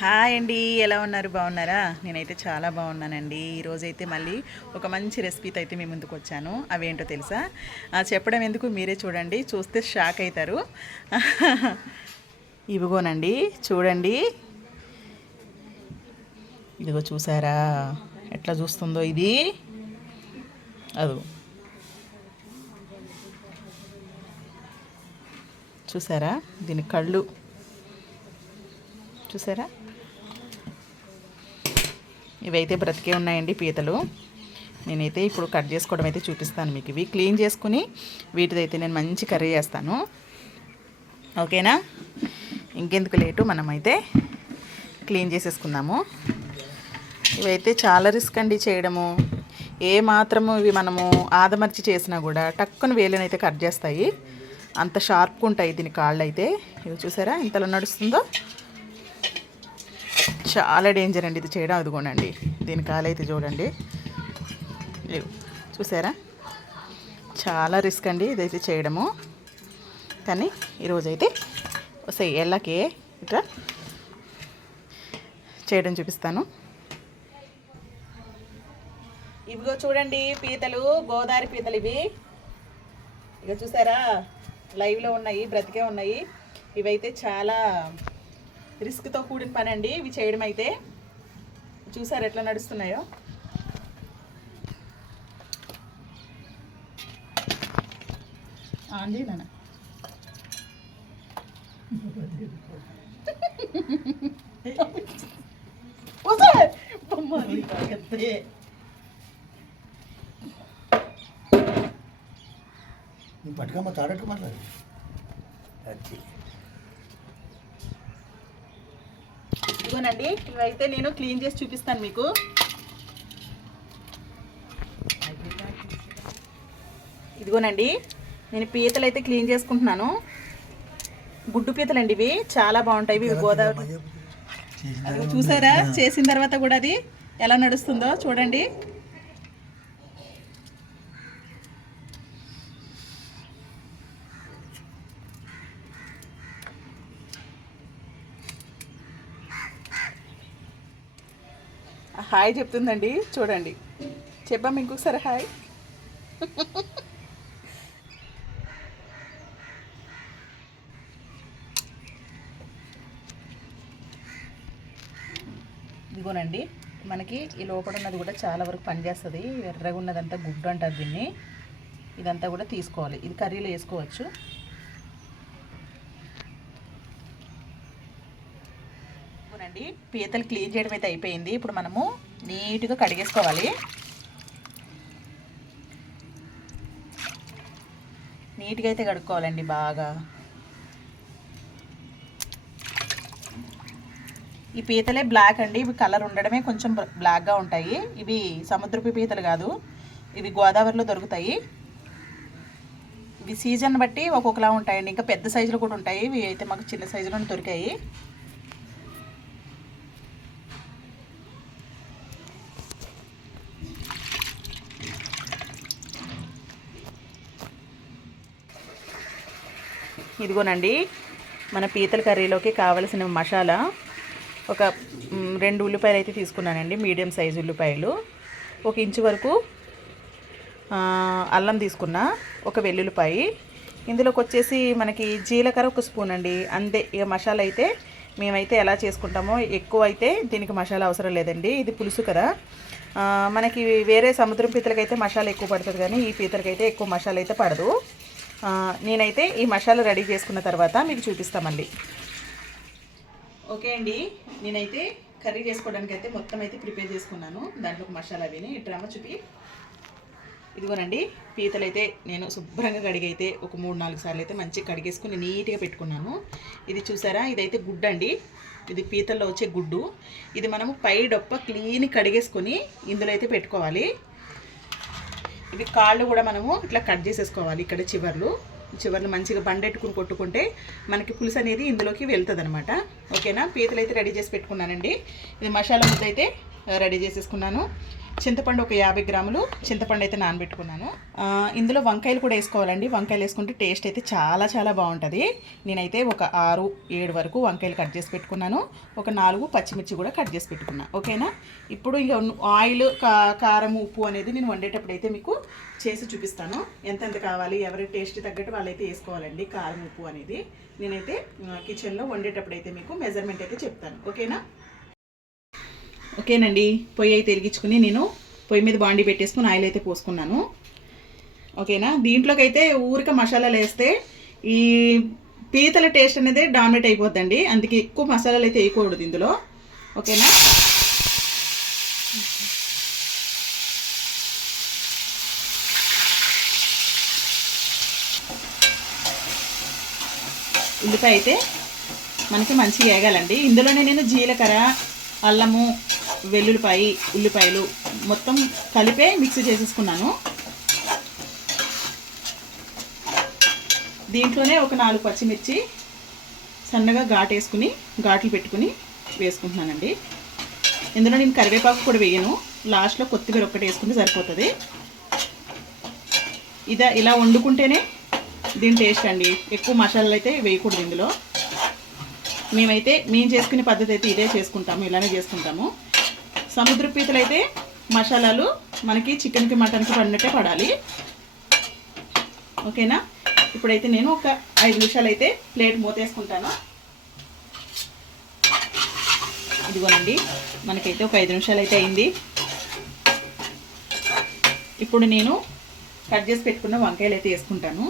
Hi అండి ఎలా ఉన్నారు? బాగున్నారా? నేనైతే చాలా బాగున్నానండి. ఈరోజైతే మళ్ళీ ఒక మంచి రెసిపీతో అయితే మీ ముందుకు వచ్చాను. అవేంటో తెలుసా? చెప్పడం ఎందుకు మీరే చూడండి. చూస్తే షాక్ అవుతారు. ఇవిగోనండి చూడండి. ఇదిగో చూసారా? ఎట్లా చూస్తుందో ఇది. అదు. చూసారా? దీని కళ్ళు. చూసారా? ఇవైతే బ్రతికే ఉన్నాయండి పీతలు. నేనైతే ఇప్పుడు కట్ చేసుకోవడం అయితే చూపిస్తాను మీకు. ఇవి క్లీన్ చేసుకుని వీటిదైతే నేను మంచి కర్రీ చేస్తాను. ఓకేనా? ఇంకెందుకు లేటు? మనమైతే క్లీన్ చేసేసుకుందాము. ఇవైతే చాలా రిస్క్ అండి చేయడము. ఏ మాత్రము ఇవి మనము ఆదమర్చి చేసినా కూడా టక్కున వేలనైతే కట్ చేస్తాయి. అంత షార్ప్గా ఉంటాయి దీని కాళ్ళు అయితే ఇవి చూసారా? ఇంతలో నడుస్తుందో? చాలా డేంజర్ అండి ఇది చేయడం. అదిగోనండి దీని కాలైతే చూడండి. చూసారా? చాలా రిస్క్ అండి ఇదైతే చేయడము. కానీ ఈరోజైతే వస్తాయి ఎళ్ళకే ఇట్లా చేయడం చూపిస్తాను. ఇవిగో చూడండి పీతలు గోదావరి పీతలు ఇవి. ఇక చూసారా? లైవ్లో ఉన్నాయి బ్రతికే ఉన్నాయి. ఇవైతే చాలా రిస్క్తో కూడిన పని అండి ఇవి చేయడం అయితే చూసారు ఎట్లా నడుస్తున్నాయో? అండి నాన్న. పట్టుకమ్మ తాడట్టు మాట్లాడు. అది. ఇదిగోనండి ఇవైతే నేను క్లీన్ చేసి చూపిస్తాను మీకు. ఇదిగోనండి నేను పీతలు అయితే క్లీన్ చేసుకుంటున్నాను. గుడ్డు పీతలు అండి ఇవి చాలా బాగుంటాయి ఇవి గోదావరి. చూసారా? చేసిన తర్వాత కూడా అది ఎలా నడుస్తుందో చూడండి. హాయ్ చెప్తుందండి. చూడండి. చెప్పాం ఇంకొకసారి హాయ్. ఇదిగోనండి మనకి ఈ లోపల ఉన్నది కూడా చాలా వరకు పనిచేస్తుంది. ఎర్రగా ఉన్నదంతా గుడ్డు అంటారు దీన్ని. ఇదంతా కూడా తీసుకోవాలి. ఇది కర్రీలో వేసుకోవచ్చు. ఇదిగోనండి పీతలు క్లీన్ చేయడం అయితే అయిపోయింది. ఇప్పుడు మనము నీట్గా కడిగేసుకోవాలి. నీట్గా అయితే కడుక్కోవాలండి బాగా. ఈ పీతలే బ్లాక్ అండి. ఇవి కలర్ ఉండడమే కొంచెం బ్లాక్గా ఉంటాయి. ఇవి సముద్రపు పీతలు కాదు. ఇవి గోదావరిలో దొరుకుతాయి. ఇవి సీజన్ బట్టి ఒక్కొక్కలా ఉంటాయండి. ఇంకా పెద్ద సైజులు కూడా ఉంటాయి. ఇవి అయితే మాకు చిన్న సైజులోనే దొరికాయి. ఇదిగోనండి మన పీతల కర్రీలోకి కావలసిన మసాలా ఒక రెండు ఉల్లిపాయలు అయితే తీసుకున్నానండి మీడియం సైజు ఉల్లిపాయలు. ఒక ఇంచు వరకు అల్లం తీసుకున్నా ఒక వెల్లుల్లిపాయి. ఇందులోకి వచ్చేసి మనకి జీలకర్ర ఒక స్పూన్ అండి. అంతే ఇక మసాలా అయితే మేమైతే ఎలా చేసుకుంటామో ఎక్కువ అయితే దీనికి మసాలా అవసరం లేదండి ఇది పులుసు కదా. మనకి వేరే సముద్రం పీతలకైతే మసాలా ఎక్కువ పడుతుంది కానీ ఈ పీతలకైతే ఎక్కువ మసాలా అయితే పడదు. నేనైతే ఈ మసాలా రెడీ చేసుకున్న తర్వాత మీకు చూపిస్తామండి. ఓకే అండి. నేనైతే కర్రీ చేసుకోవడానికి అయితే మొత్తం అయితే ప్రిపేర్ చేసుకున్నాను. దాంట్లో మసాలా అవిని డ్రామా చూపి. ఇదిగోనండి పీతలు అయితే నేను శుభ్రంగా కడిగైతే ఒక మూడు నాలుగు సార్లు అయితే మంచిగా కడిగేసుకుని నీట్గా పెట్టుకున్నాను. ఇది చూసారా? ఇదైతే గుడ్డు అండి. ఇది పీతల్లో వచ్చే గుడ్డు. ఇది మనము పై డొప్ప క్లీన్ కడిగేసుకొని ఇందులో అయితే పెట్టుకోవాలి. ఇవి కాళ్ళు కూడా మనము ఇట్లా కట్ చేసేసుకోవాలి ఇక్కడ చివర్లు. చివర్లు మంచిగా బండెట్టుకుని కొట్టుకుంటే మనకి పులుసు అనేది ఇందులోకి వెళ్తుంది అనమాట ఓకేనా? పీతలు అయితే రెడీ చేసి పెట్టుకున్నానండి. ఇది మసాలా ముద్ద అయితే రెడీ చేసేసుకున్నాను. చింతపండు ఒక యాభై గ్రాములు. చింతపండు అయితే నానబెట్టుకున్నాను. ఇందులో వంకాయలు కూడా వేసుకోవాలండి. వంకాయలు వేసుకుంటే టేస్ట్ అయితే చాలా చాలా బాగుంటుంది. నేనైతే ఒక ఆరు ఏడు వరకు వంకాయలు కట్ చేసి పెట్టుకున్నాను. ఒక నాలుగు పచ్చిమిర్చి కూడా కట్ చేసి పెట్టుకున్నా. ఓకేనా? ఇప్పుడు ఇక ఆయిల్ కా కారం ఉప్పు అనేది నేను వండేటప్పుడు అయితే మీకు చేసి చూపిస్తాను. ఎంతెంత కావాలి ఎవరి టేస్ట్ తగ్గట్టు వాళ్ళైతే వేసుకోవాలండి కారం ఉప్పు అనేది. నేనైతే కిచెన్లో వండేటప్పుడు అయితే మీకు మెజర్మెంట్ అయితే చెప్తాను. ఓకేనా? ఓకేనండి. పొయ్యి అయితే వెలిగించుకుని నేను పొయ్యి మీద బాండి పెట్టేసుకుని ఆయిల్ అయితే పోసుకున్నాను. ఓకేనా? దీంట్లోకి అయితే ఊరిక మసాలాలు వేస్తే ఈ పీతల టేస్ట్ అనేది డామినేట్ అయిపోద్దండి. అందుకే ఎక్కువ మసాలాలు అయితే వేయకూడదు ఇందులో. ఓకేనా? ఉల్లిపాయ అయితే మనకి మంచిగా వేగాలండి. ఇందులోనే నేను జీలకర్ర అల్లము వెల్లుల్లిపాయ ఉల్లిపాయలు మొత్తం కలిపే మిక్సీ చేసేసుకున్నాను. దీంట్లోనే ఒక నాలుగు పచ్చిమిర్చి సన్నగా ఘాటు వేసుకుని ఘాట్లు పెట్టుకుని వేసుకుంటున్నానండి. ఇందులో నేను కరివేపాకు కూడా వేయను. లాస్ట్లో కొత్తిమీర ఒక్కటి వేసుకుంటే సరిపోతుంది. ఇదా ఇలా వండుకుంటేనే దీని టేస్ట్ అండి. ఎక్కువ మసాలాలు అయితే వేయకూడదు ఇందులో. మేమైతే మేము చేసుకునే పద్ధతి అయితే ఇదే చేసుకుంటాము ఇలానే చేసుకుంటాము. సముద్ర పీతలు అయితే మసాలాలు మనకి చికెన్కి మటన్కి పడినట్టే పడాలి. ఓకేనా? ఇప్పుడైతే నేను ఒక ఐదు నిమిషాలు అయితే ప్లేట్ మూతేసుకుంటాను. ఇదిగోనండి మనకైతే ఒక ఐదు నిమిషాలు అయితే అయింది. ఇప్పుడు నేను కట్ చేసి పెట్టుకున్న వంకాయలు అయితే వేసుకుంటాను.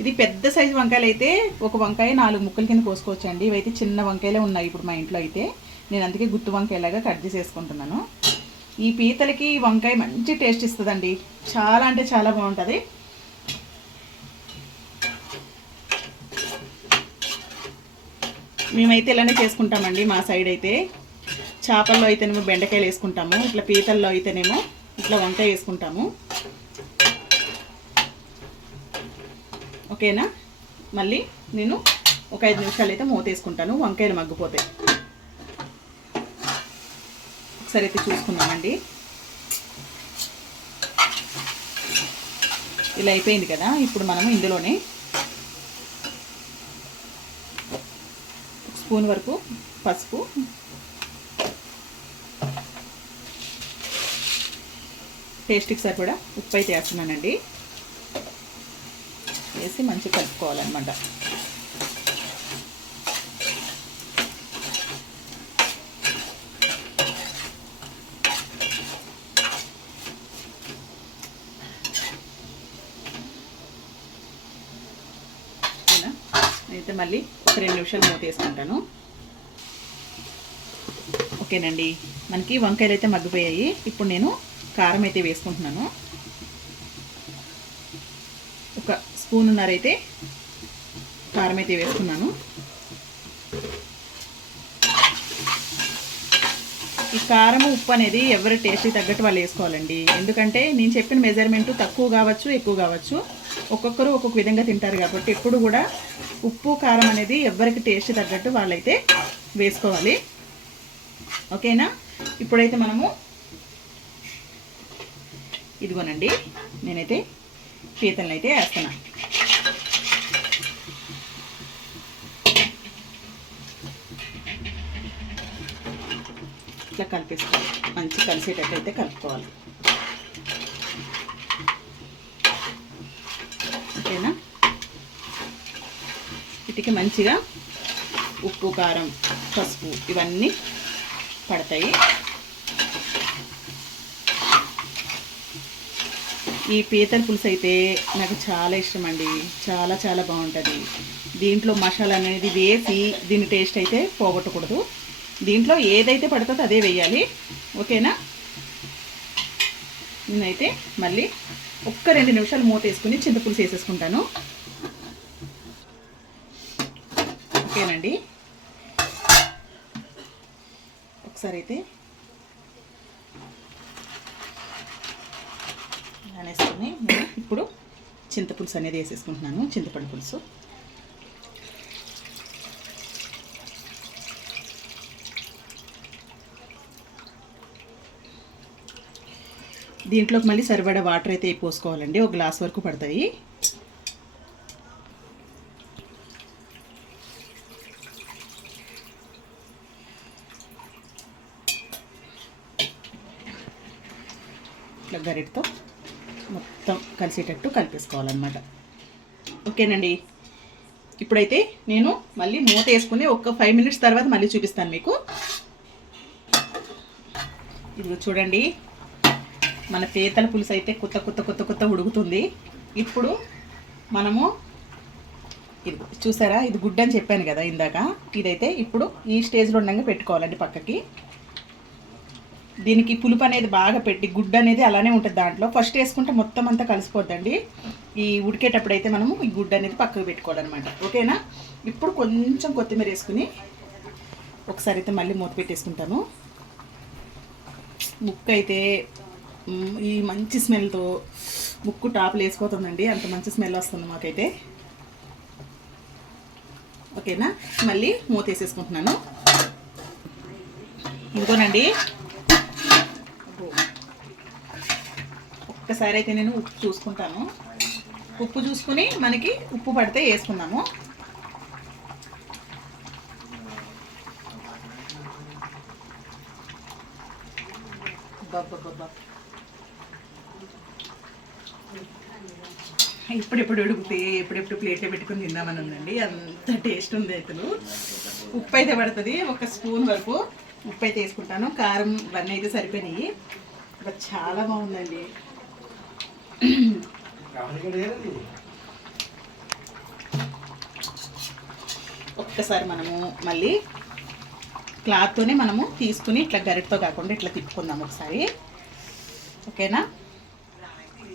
ఇది పెద్ద సైజు వంకాయలు అయితే ఒక వంకాయ నాలుగు ముక్కల కింద కోసుకోవచ్చండి. ఇవైతే చిన్న వంకాయలే ఉన్నాయి ఇప్పుడు మా ఇంట్లో అయితే. నేను అందుకే గుత్తు వంకాయలాగా కట్ చేసేసుకుంటున్నాను. ఈ పీతలకి వంకాయ మంచి టేస్ట్ ఇస్తుందండి. చాలా అంటే చాలా బాగుంటుంది. మేమైతే ఇలానే చేసుకుంటామండి మా సైడ్ అయితే. చేపల్లో అయితేనేమో బెండకాయలు వేసుకుంటాము ఇట్లా పీతల్లో అయితేనేమో ఇట్లా వంకాయ వేసుకుంటాము. ఓకేనా? మళ్ళీ నేను ఒక ఐదు నిమిషాలు అయితే మూత వేసుకుంటాను వంకాయలు మగ్గిపోతాయి. ఒకసారి అయితే చూసుకుందామండి. ఇలా అయిపోయింది కదా ఇప్పుడు మనము ఇందులోనే స్పూన్ వరకు పసుపు టేస్ట్కి సరిపడా ఉప్పు అయితే వేస్తున్నానండి. వేసి మంచిగా కలుపుకోవాలన్నమాట ఓకేనా అయితే మళ్ళీ ఒక రెండు నిమిషాలు మూత వేసుకుంటాను. ఓకేనండి. మనకి వంకాయలు అయితే మగ్గిపోయాయి. ఇప్పుడు నేను కారం అయితే వేసుకుంటున్నాను. ఒక స్పూన్ ఉన్నారైతే కారం అయితే వేసుకున్నాను. ఈ కారం ఉప్పు అనేది ఎవరి టేస్ట్కి తగ్గట్టు వాళ్ళు వేసుకోవాలండి. ఎందుకంటే నేను చెప్పిన మెజర్మెంట్ తక్కువ కావచ్చు ఎక్కువ కావచ్చు. ఒక్కొక్కరు ఒక్కొక్క విధంగా తింటారు కాబట్టి ఎప్పుడు కూడా ఉప్పు కారం అనేది ఎవరికి టేస్ట్ తగ్గట్టు వాళ్ళైతే వేసుకోవాలి. ఓకేనా? ఇప్పుడైతే మనము ఇదిగోనండి నేనైతే పీతలను అయితే వేస్తున్నా. ఇట్లా కలిపేసుకోవాలి. మంచి కలిసేటట్టు అయితే కలుపుకోవాలి ఓకేనా వీటికి మంచిగా ఉప్పు కారం పసుపు ఇవన్నీ పడతాయి. ఈ పీతల పులుసు అయితే నాకు చాలా ఇష్టం అండి చాలా చాలా బాగుంటుంది. దీంట్లో మసాలా అనేది వేసి దీని టేస్ట్ అయితే పోగొట్టకూడదు. దీంట్లో ఏదైతే పడుతుందో అదే వేయాలి. ఓకేనా? నేనైతే మళ్ళీ ఒక్క రెండు నిమిషాలు మూత వేసుకుని చింతపులుసు వేసేసుకుంటాను. ఓకేనండి. ఒకసారి అయితే అనేసుకొని ఇప్పుడు చింతపులుసు అనేది వేసేసుకుంటున్నాను చింతపండు పులుసు. దీంట్లోకి మళ్ళీ సరిపడా వాటర్ అయితే పోసుకోవాలండి ఒక గ్లాస్ వరకు పడతాయి. ఇట్లా గరిటతో మొత్తం కలిసేటట్టు కలిపేసుకోవాలన్నమాట. ఓకేనండి? ఇప్పుడైతే నేను మళ్ళీ మూత వేసుకుని ఒక ఫైవ్ మినిట్స్ తర్వాత మళ్ళీ చూపిస్తాను మీకు. ఇది చూడండి. మన పీతల పులుసు అయితే కొత్త కొత్త కొత్త కొత్త ఉడుకుతుంది. ఇప్పుడు మనము ఇది చూసారా? ఇది గుడ్డ అని చెప్పాను కదా ఇందాక. ఇదైతే ఇప్పుడు ఈ స్టేజ్లో ఉండగా పెట్టుకోవాలండి పక్కకి. దీనికి పులుపు అనేది బాగా పెట్టి గుడ్డు అనేది అలానే ఉంటుంది దాంట్లో. ఫస్ట్ వేసుకుంటే మొత్తం అంతా కలిసిపోద్దండి. ఈ ఉడికేటప్పుడు అయితే మనము ఈ గుడ్డు అనేది పక్కకు పెట్టుకోవాలన్నమాట. ఓకేనా? ఇప్పుడు కొంచెం కొత్తిమీర వేసుకుని ఒకసారి అయితే మళ్ళీ మూత పెట్టేసుకుంటాను. ముక్క అయితే ఈ మంచి స్మెల్తో ముక్కు టాప్లు వేసిపోతుందండి. అంత మంచి స్మెల్ వస్తుంది మాకైతే. ఓకేనా? మళ్ళీ మూత వేసేసుకుంటున్నాను. ఇదిగోనండి. ఒక్కసారి అయితే నేను ఉప్పు చూసుకుంటాను. ఉప్పు చూసుకుని మనకి ఉప్పు పడితే వేసుకుందాము. ఇప్పుడెప్పుడు ఉడికితే ఎప్పుడెప్పుడు ప్లేట్లో పెట్టుకుని తిందామని ఉందండి. అంత టేస్ట్ ఉంది అసలు. ఉప్పు అయితే పడుతుంది ఒక స్పూన్ వరకు ఉప్పు అయితే వేసుకుంటాను. కారం ఇవన్నీ అయితే సరిపోయినాయి. ఇంకా చాలా బాగుందండి. ఒక్కసారి మనము మళ్ళీ క్లాత్తోనే మనము తీసుకుని ఇట్లా గరిటతో కాకుండా ఇట్లా తిప్పుకుందాం ఒకసారి. ఓకేనా?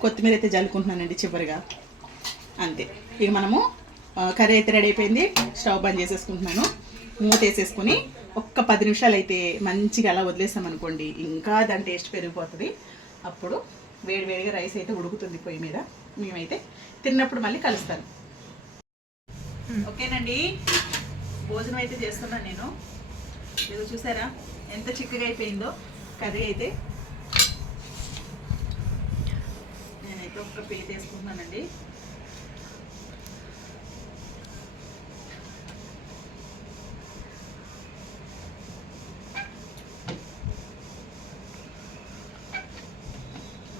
కొత్తిమీర అయితే జల్లుకుంటున్నానండి చివరిగా. అంతే. ఇక మనము కర్రీ అయితే రెడీ అయిపోయింది. స్టవ్ బంద్ చేసేసుకుంటున్నాను. మూత వేసేసుకుని ఒక్క పది నిమిషాలు అయితే మంచిగా అలా వదిలేసాం అనుకోండి ఇంకా దాని టేస్ట్ పెరిగిపోతుంది. అప్పుడు వేడి వేడిగా రైస్ అయితే ఉడుకుతుంది పొయ్యి మీద. మేమైతే తిన్నప్పుడు మళ్ళీ కలుస్తాను. ఓకేనండి? భోజనం అయితే చేస్తున్నాను నేను. ఏదో చూసారా? ఎంత చిక్కగా అయిపోయిందో కర్రీ అయితే. నేనైతే ఒక ప్లేట్ వేసుకుంటున్నానండి.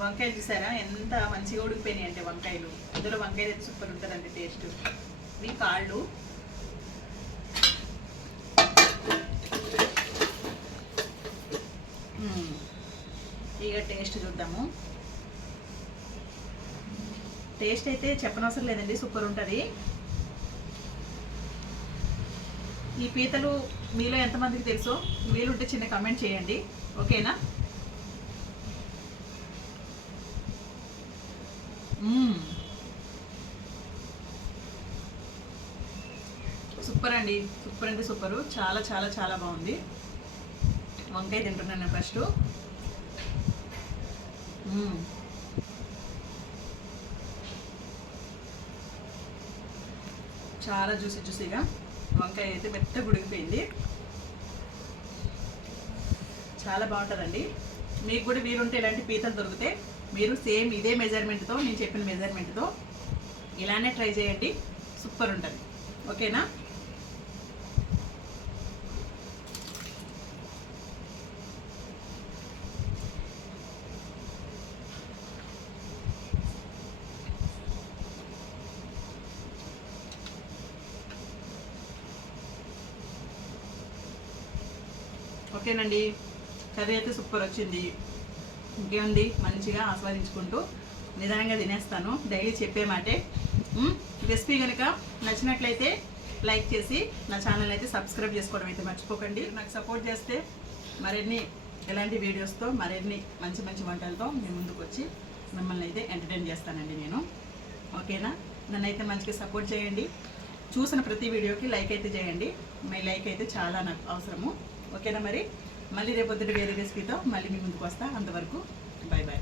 వంకాయలు చూసారా? ఎంత మంచిగా ఉడికిపోయినాయి అంటే వంకాయలు. అందులో వంకాయలు అయితే సూపర్ ఉంటుందండి టేస్ట్ ఇవి కాళ్ళు. ఇక టేస్ట్ చూద్దాము. టేస్ట్ అయితే చెప్పనవసరం లేదండి సూపర్ ఉంటుంది. ఈ పీతలు మీలో ఎంతమందికి తెలుసో? వీలుంటే చిన్న కమెంట్ చేయండి. ఓకేనా మ్మ్. సూపర్ అండి సూపర్ అంటే సూపర్. చాలా చాలా చాలా బాగుంది. వంకాయ తింటున్నాను ఫస్ట్. చాలా జ్యూసీ జ్యూసీగా. వంకాయ అయితే మెత్త గుడిగిపోయింది. చాలా బాగుంటుందండి. మీకు కూడా వీరుంటే ఇలాంటి పీతలు దొరికితే మీరు సేమ్ ఇదే మెజర్మెంట్తో నేను చెప్పిన మెజర్మెంట్తో ఇలానే ట్రై చేయండి. సూపర్ ఉంటుంది. ఓకేనా? ఓకేనండి. కర్రీ అయితే సూపర్ వచ్చింది. ఇంకేముంది మంచిగా ఆస్వాదించుకుంటూ నిదానంగా తినేస్తాను. డైలీ చెప్పే మాటే. రెసిపీ కనుక నచ్చినట్లయితే లైక్ చేసి నా ఛానల్ అయితే సబ్స్క్రైబ్ చేసుకోవడం అయితే మర్చిపోకండి. నాకు సపోర్ట్ చేస్తే మరిన్ని ఎలాంటి వీడియోస్తో మరిన్ని మంచి మంచి వంటలతో మీ ముందుకు వచ్చి మిమ్మల్ని అయితే ఎంటర్టైన్ చేస్తానండి నేను. ఓకేనా? నన్ను అయితే మంచిగా సపోర్ట్ చేయండి. చూసిన ప్రతి వీడియోకి లైక్ అయితే చేయండి. మీ లైక్ అయితే చాలా నాకు అవసరము. ఓకేనా మరి? మళ్ళీ రేపొద్దుట వేరే రెసిపీతో మళ్ళీ మీ ముందుకు వస్తా. అంతవరకు బాయ్ బాయ్